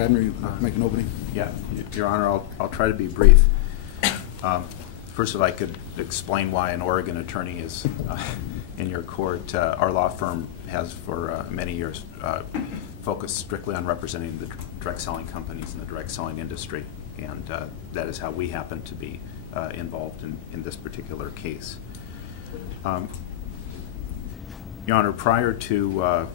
Fadner, you make an opening? Yeah, Your Honor, I'll try to be brief. First, if I could explain why an Oregon attorney is in your court. Our law firm has for many years focused strictly on representing the direct selling companies in the direct selling industry, and that is how we happen to be involved in this particular case. Your Honor, prior to,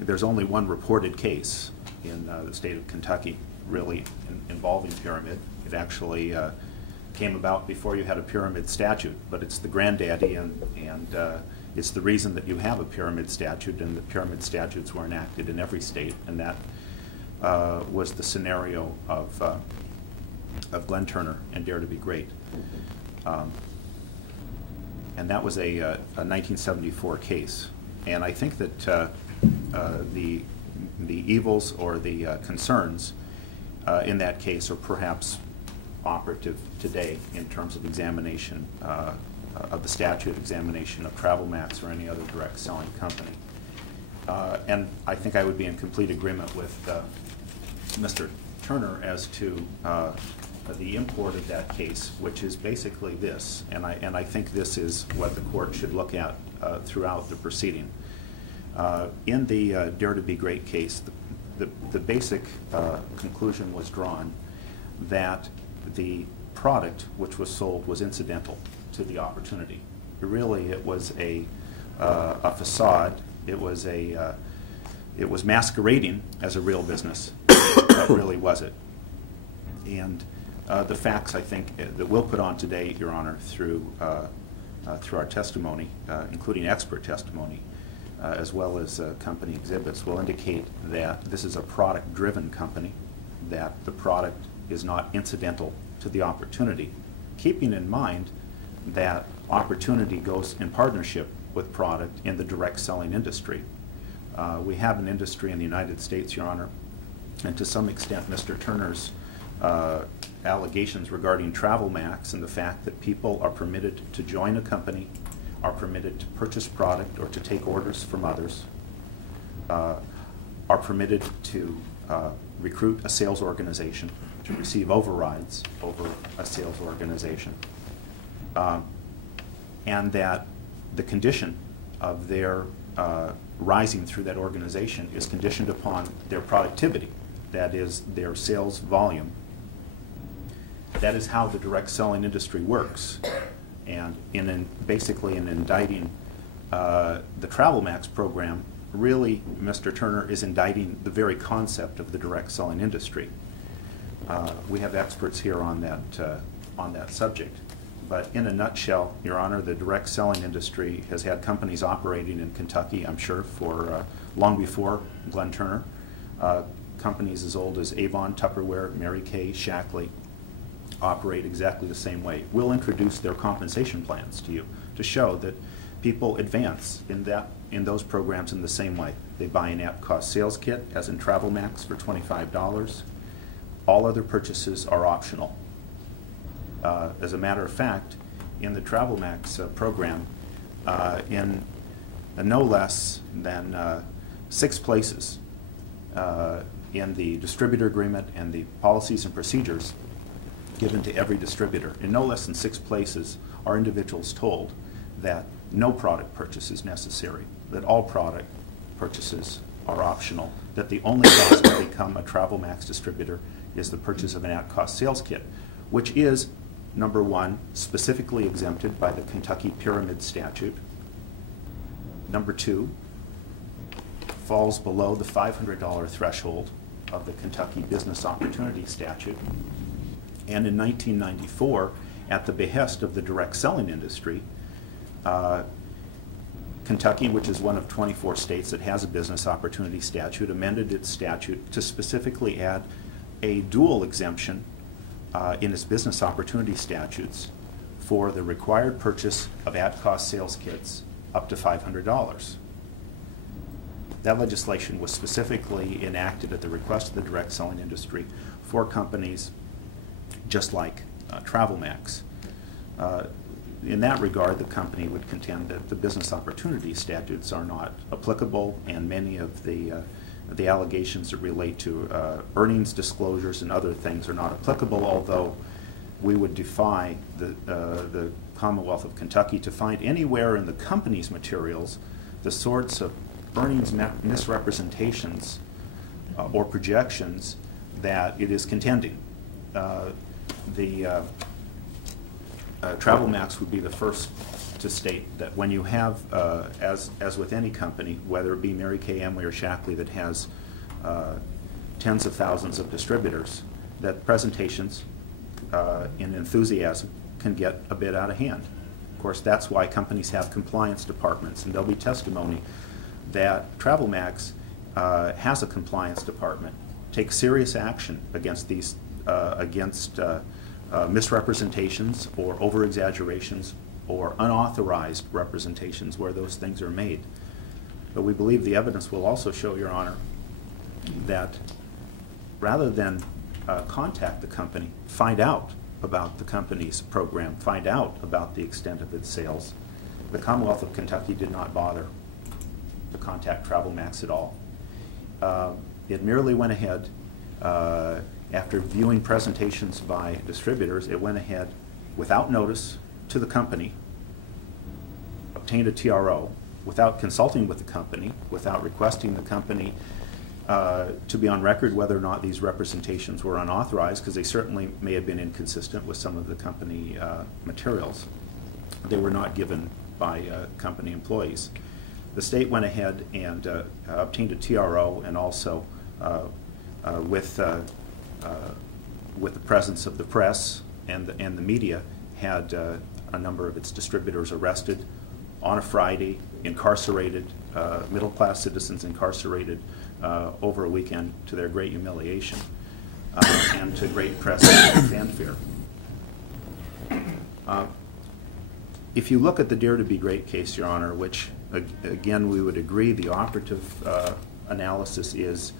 there's only one reported case in the state of Kentucky really involving Pyramid. It actually came about before you had a Pyramid statute, but it's the granddaddy, and it's the reason that you have a Pyramid statute, and the Pyramid statutes were enacted in every state, and that was the scenario of Glenn Turner and Dare to Be Great. And that was a 1974 case. And I think that the evils or the concerns in that case are perhaps operative today in terms of examination of the statute, examination of TravelMax or any other direct selling company. And I think I would be in complete agreement with Mr. Turner as to the import of that case, which is basically this, and I think this is what the court should look at throughout the proceeding. In the Dare to Be Great case, the basic conclusion was drawn that the product which was sold was incidental to the opportunity. Really, it was a facade. It was masquerading as a real business. That really was it. And the facts, I think, that we'll put on today, Your Honor, through our testimony, including expert testimony, as well as company exhibits, will indicate that this is a product-driven company, that the product is not incidental to the opportunity, keeping in mind that opportunity goes in partnership with product in the direct selling industry. We have an industry in the United States, Your Honor, and to some extent Mr. Turner's allegations regarding TravelMax and the fact that people are permitted to join a company, are permitted to purchase product or to take orders from others, are permitted to recruit a sales organization, to receive overrides over a sales organization, and that the condition of their rising through that organization is conditioned upon their productivity, that is, their sales volume. That is how the direct selling industry works. And basically in indicting the TravelMax program, really Mr. Turner is indicting the very concept of the direct selling industry. We have experts here on that subject. But in a nutshell, Your Honor, the direct selling industry has had companies operating in Kentucky, I'm sure, for long before Glenn Turner. Companies as old as Avon, Tupperware, Mary Kay, Shackley operate exactly the same way. We'll introduce their compensation plans to you to show that people advance in those programs in the same way. They buy an at-cost sales kit, as in TravelMax, for $25. All other purchases are optional. As a matter of fact, in the TravelMax program, in no less than 6 places in the distributor agreement and the policies and procedures given to every distributor, in no less than 6 places are individuals told that no product purchase is necessary, that all product purchases are optional, that the only cost to become a TravelMax distributor is the purchase of an at-cost sales kit, which is, number one, specifically exempted by the Kentucky Pyramid Statute. Number two, falls below the $500 threshold of the Kentucky Business Opportunity Statute. And in 1994, at the behest of the direct selling industry, Kentucky, which is one of 24 states that has a business opportunity statute, amended its statute to specifically add a dual exemption in its business opportunity statutes for the required purchase of at-cost sales kits up to $500. That legislation was specifically enacted at the request of the direct selling industry for companies just like TravelMax. In that regard, the company would contend that the business opportunity statutes are not applicable, and many of the the allegations that relate to earnings disclosures and other things are not applicable, although we would defy the Commonwealth of Kentucky to find anywhere in the company's materials the sorts of earnings misrepresentations or projections that it is contending. TravelMax would be the first to state that when you have, as with any company, whether it be Mary Kay, Emily, or Shackley, that has tens of thousands of distributors, that presentations in enthusiasm can get a bit out of hand. Of course, that's why companies have compliance departments, and there'll be testimony that TravelMax has a compliance department, takes serious action against these misrepresentations or over-exaggerations or unauthorized representations where those things are made. But we believe the evidence will also show, Your Honor, that rather than contact the company, find out about the company's program, find out about the extent of its sales, the Commonwealth of Kentucky did not bother to contact TravelMax at all. It merely went ahead, after viewing presentations by distributors, it went ahead without notice to the company, obtained a TRO, without consulting with the company, without requesting the company to be on record whether or not these representations were unauthorized, because they certainly may have been inconsistent with some of the company materials. They were not given by company employees. The state went ahead and obtained a TRO, and also with the presence of the press and the media, had a number of its distributors arrested on a Friday, incarcerated, middle-class citizens incarcerated over a weekend, to their great humiliation and to great press and fanfare. If you look at the Dare to Be Great case, Your Honor, which again we would agree the operative analysis is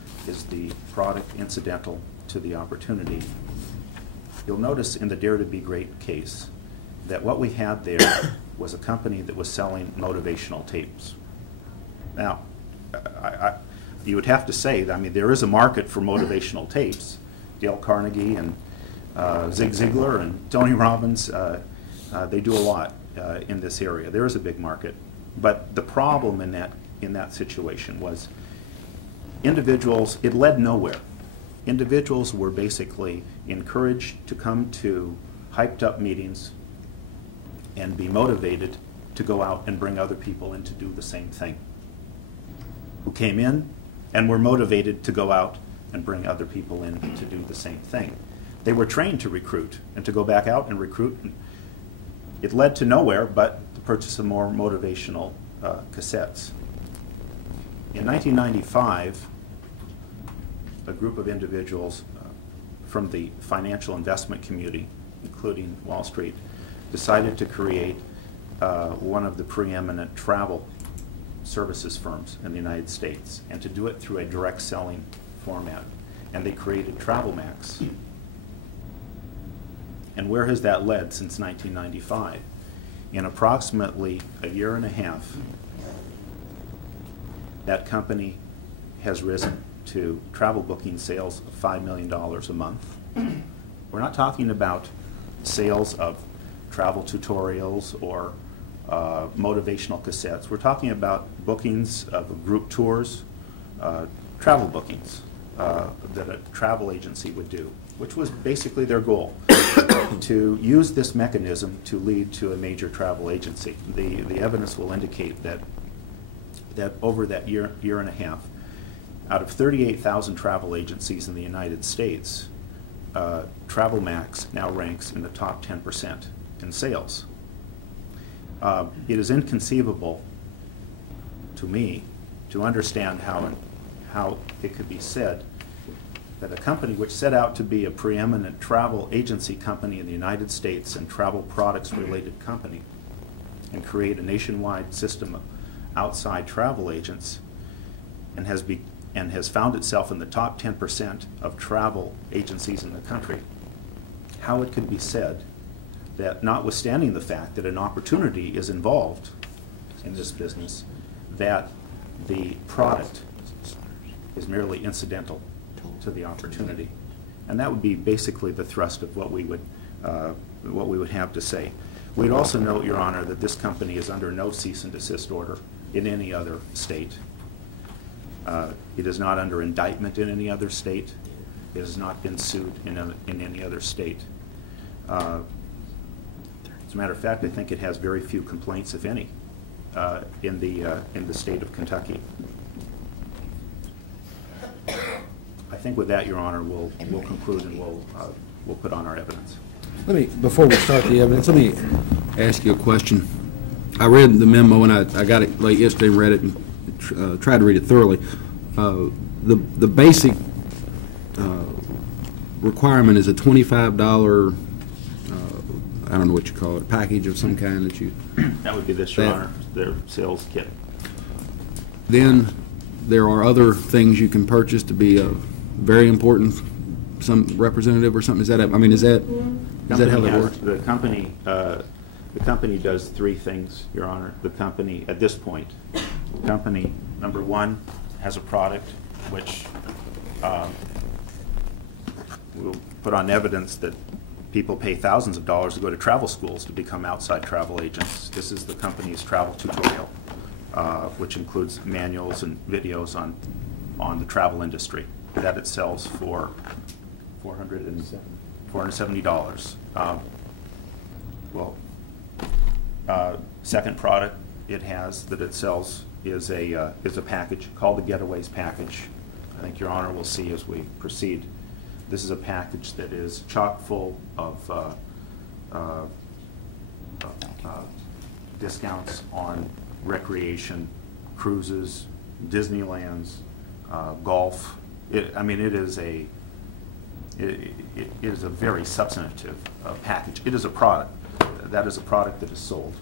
the product incidental to the opportunity, you'll notice in the Dare to Be Great case that what we had there was a company that was selling motivational tapes. Now, you would have to say that, I mean, there is a market for motivational tapes. Dale Carnegie and Zig Ziglar and Tony Robbins, they do a lot in this area. There is a big market. But the problem in that situation was individuals, it led nowhere. Individuals were basically encouraged to come to hyped up meetings and be motivated to go out and bring other people in to do the same thing, who came in and were motivated to go out and bring other people in to do the same thing. They were trained to recruit and to go back out and recruit. It led to nowhere but the purchase of more motivational cassettes. In 1995, a group of individuals from the financial investment community, including Wall Street, decided to create one of the preeminent travel services firms in the United States, and to do it through a direct selling format. And they created TravelMax. And where has that led since 1995? In approximately a year and a half, that company has risen to travel booking sales of $5 million a month. We're not talking about sales of travel tutorials or motivational cassettes. We're talking about bookings of group tours, travel bookings that a travel agency would do, which was basically their goal, to use this mechanism to lead to a major travel agency. The evidence will indicate that over that year and a half, out of 38,000 travel agencies in the United States, TravelMax now ranks in the top 10% in sales. It is inconceivable to me to understand how it could be said that a company which set out to be a preeminent travel agency company in the United States and travel products related company, and create a nationwide system of outside travel agents, and has found itself in the top 10% of travel agencies in the country, how it could be said that, notwithstanding the fact that an opportunity is involved in this business, that the product is merely incidental to the opportunity. And that would be basically the thrust of what we would have to say. We'd also note, Your Honor, that this company is under no cease and desist order in any other state. It is not under indictment in any other state. It has not been sued in any other state. As a matter of fact, I think it has very few complaints, if any, in the state of Kentucky. I think with that, Your Honor, we'll conclude and we'll put on our evidence. Before we start the evidence, let me ask you a question. I read the memo, and I got it late yesterday and read it and tried to read it thoroughly. The basic requirement is a $25, I don't know what you call it, package of some kind that you... That would be this, Your Honor, their sales kit. Then there are other things you can purchase to be very important, some representative or something. Is that how that works? The company does three things, Your Honor. The company, at this point, the company, number one, has a product which will put on evidence that people pay thousands of dollars to go to travel schools to become outside travel agents. This is the company's travel tutorial, which includes manuals and videos on the travel industry. That it sells for $470. Second product it has that it sells is a package called the Getaways package. I think Your Honor will see as we proceed. This is a package that is chock full of discounts on recreation, cruises, Disneylands, golf. It is a very substantive package. It is a product. That is a product that is sold.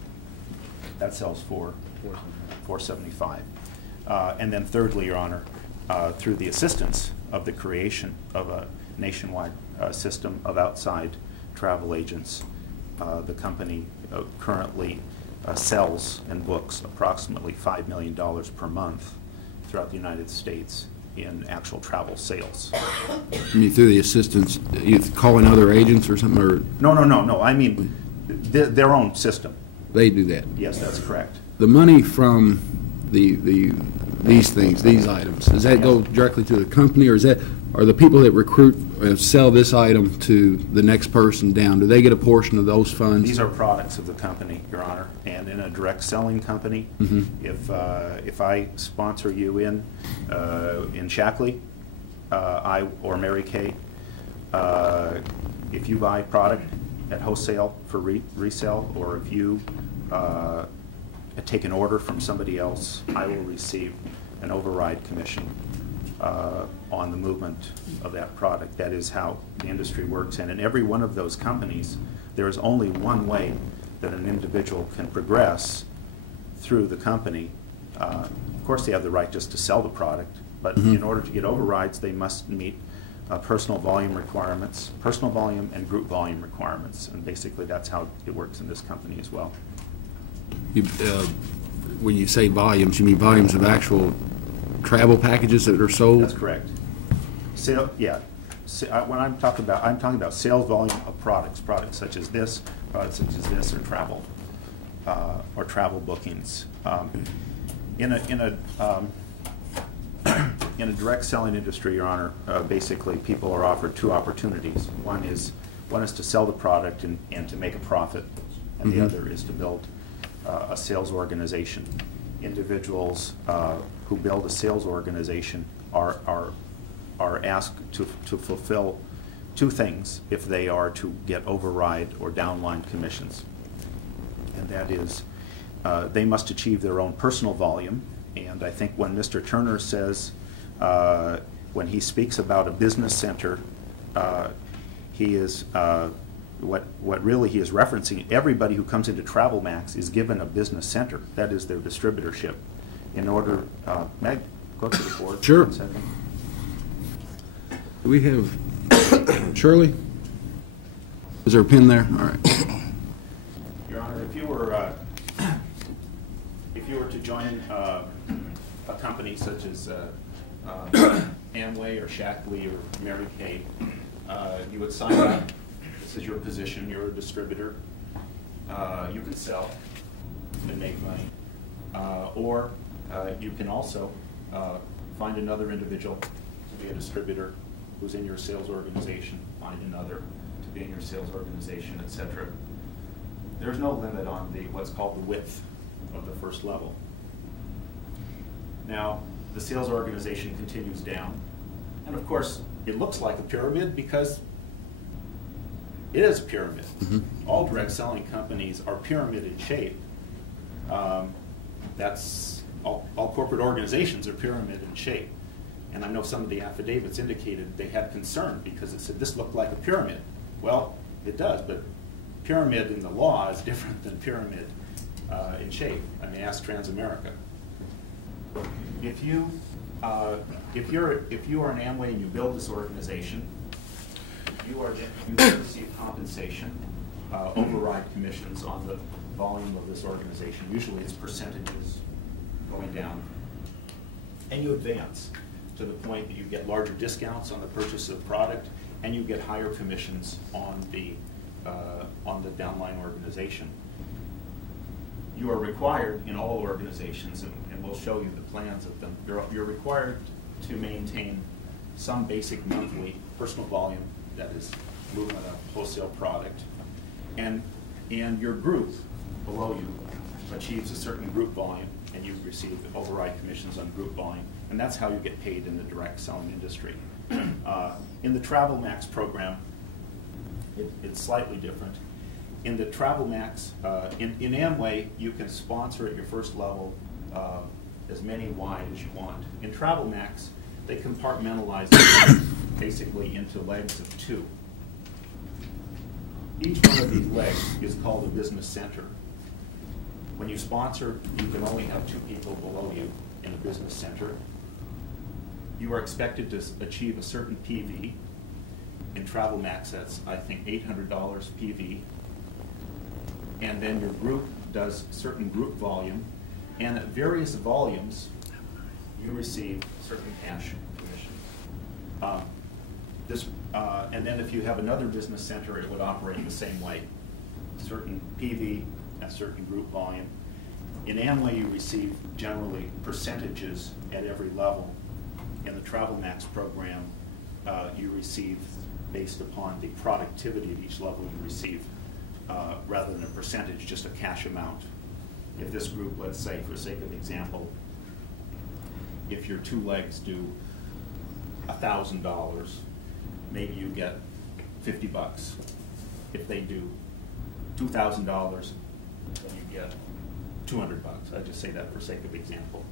That sells for $475. And then thirdly, Your Honor, through the assistance of the creation of a nationwide system of outside travel agents, the company currently sells and books approximately $5 million per month throughout the United States in actual travel sales. You mean through the assistance, you calling other agents or something? Or? No. I mean their own system. They do that? Yes, that's correct. The money from these things, these items, does that go directly to the company, or are the people that recruit sell this item to the next person down, do they get a portion of those funds? These are products of the company, Your Honor, and in a direct selling company, if I sponsor you in Shackley, or Mary Kay, if you buy product at wholesale for resale, or if you take an order from somebody else, I will receive an override commission on the movement of that product. That is how the industry works. And in every one of those companies, there is only one way that an individual can progress through the company. Of course, they have the right just to sell the product, but in order to get overrides, they must meet personal volume requirements, personal volume and group volume requirements. And basically, that's how it works in this company as well. When you say volumes, you mean volumes of actual travel packages that are sold? That's correct. When I'm talking about sales volume of products such as this, or travel bookings. In a direct selling industry, Your Honor, basically people are offered two opportunities. One is to sell the product and to make a profit, and the other is to build a sales organization. Individuals who build a sales organization are asked to fulfill two things if they are to get override or downline commissions. And that is, they must achieve their own personal volume. And I think when Mr. Turner says, when he speaks about a business center, he is what really he is referencing, everybody who comes into TravelMax is given a business center. That is their distributorship. In order, Meg, go to the board. Sure. 1 second. Do we have Shirley? Is there a pin there? All right. Your Honor, if you were to join a company such as Amway or Shaklee or Mary Kay, you would sign up. This is your position. You're a distributor. You can sell and make money. Or you can also find another individual to be a distributor who's in your sales organization, find another to be in your sales organization, etc. There's no limit on what's called the width of the first level. Now, the sales organization continues down, and of course, it looks like a pyramid because it is a pyramid. All direct selling companies are pyramid in shape. That's all corporate organizations are pyramid in shape. And I know some of the affidavits indicated they had concern because it said this looked like a pyramid. Well, it does, but pyramid in the law is different than pyramid in shape. I mean, ask Transamerica. If you are an Amway and you build this organization, you receive compensation, override commissions on the volume of this organization. Usually it's percentages going down, and you advance to the point that you get larger discounts on the purchase of product, and you get higher commissions on the downline organization. You are required in all organizations, and we'll show you the plans of them, you're required to maintain some basic monthly personal volume that is moving a wholesale product. And your group below you achieves a certain group volume, and you receive override commissions on group volume, and that's how you get paid in the direct selling industry. In the Travel Max program, it's slightly different. In the Travel Max, in Amway, you can sponsor at your first level as many wide as you want. In Travel Max, they compartmentalize it basically into legs of 2. Each one of these legs is called a business center. When you sponsor, you can only have 2 people below you in a business center. You are expected to achieve a certain PV. In Travel Max, that's, I think, $800 PV. And then your group does certain group volume. And at various volumes, you receive certain cash commission. And then if you have another business center, it would operate the same way. Certain PV, a certain group volume. In Amway, you receive generally percentages at every level. In the Travel Max program, you receive based upon the productivity of each level you receive, rather than a percentage, just a cash amount. If this group, let's say, for sake of example, if your 2 legs do $1,000, maybe you get $50. If they do $2,000, then you get $200. I just say that for sake of example.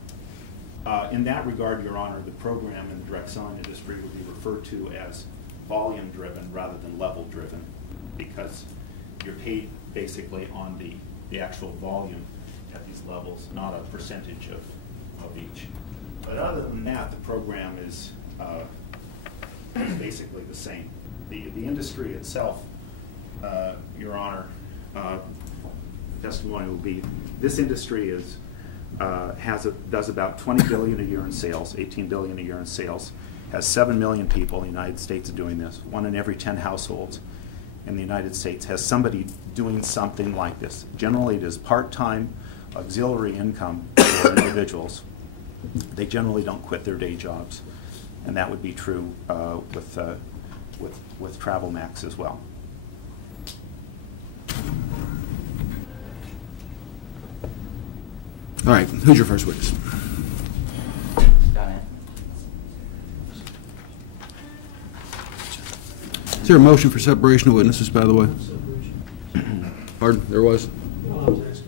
In that regard, Your Honor, the program in the direct selling industry would be referred to as volume-driven rather than level-driven, because you're paid basically on the actual volume at these levels, not a percentage of each. But other than that, the program is basically the same. The industry itself, Your Honor, testimony will be, this industry is does about $20 billion a year in sales, $18 billion a year in sales, has 7 million people in the United States doing this. 1 in every 10 households in the United States has somebody doing something like this. Generally, it is part-time auxiliary income for individuals. They generally don't quit their day jobs, and that would be true with Travel Max as well. All right, who's your first witness? Is there a motion for separation of witnesses, by the way? Pardon? There was? No, I was asking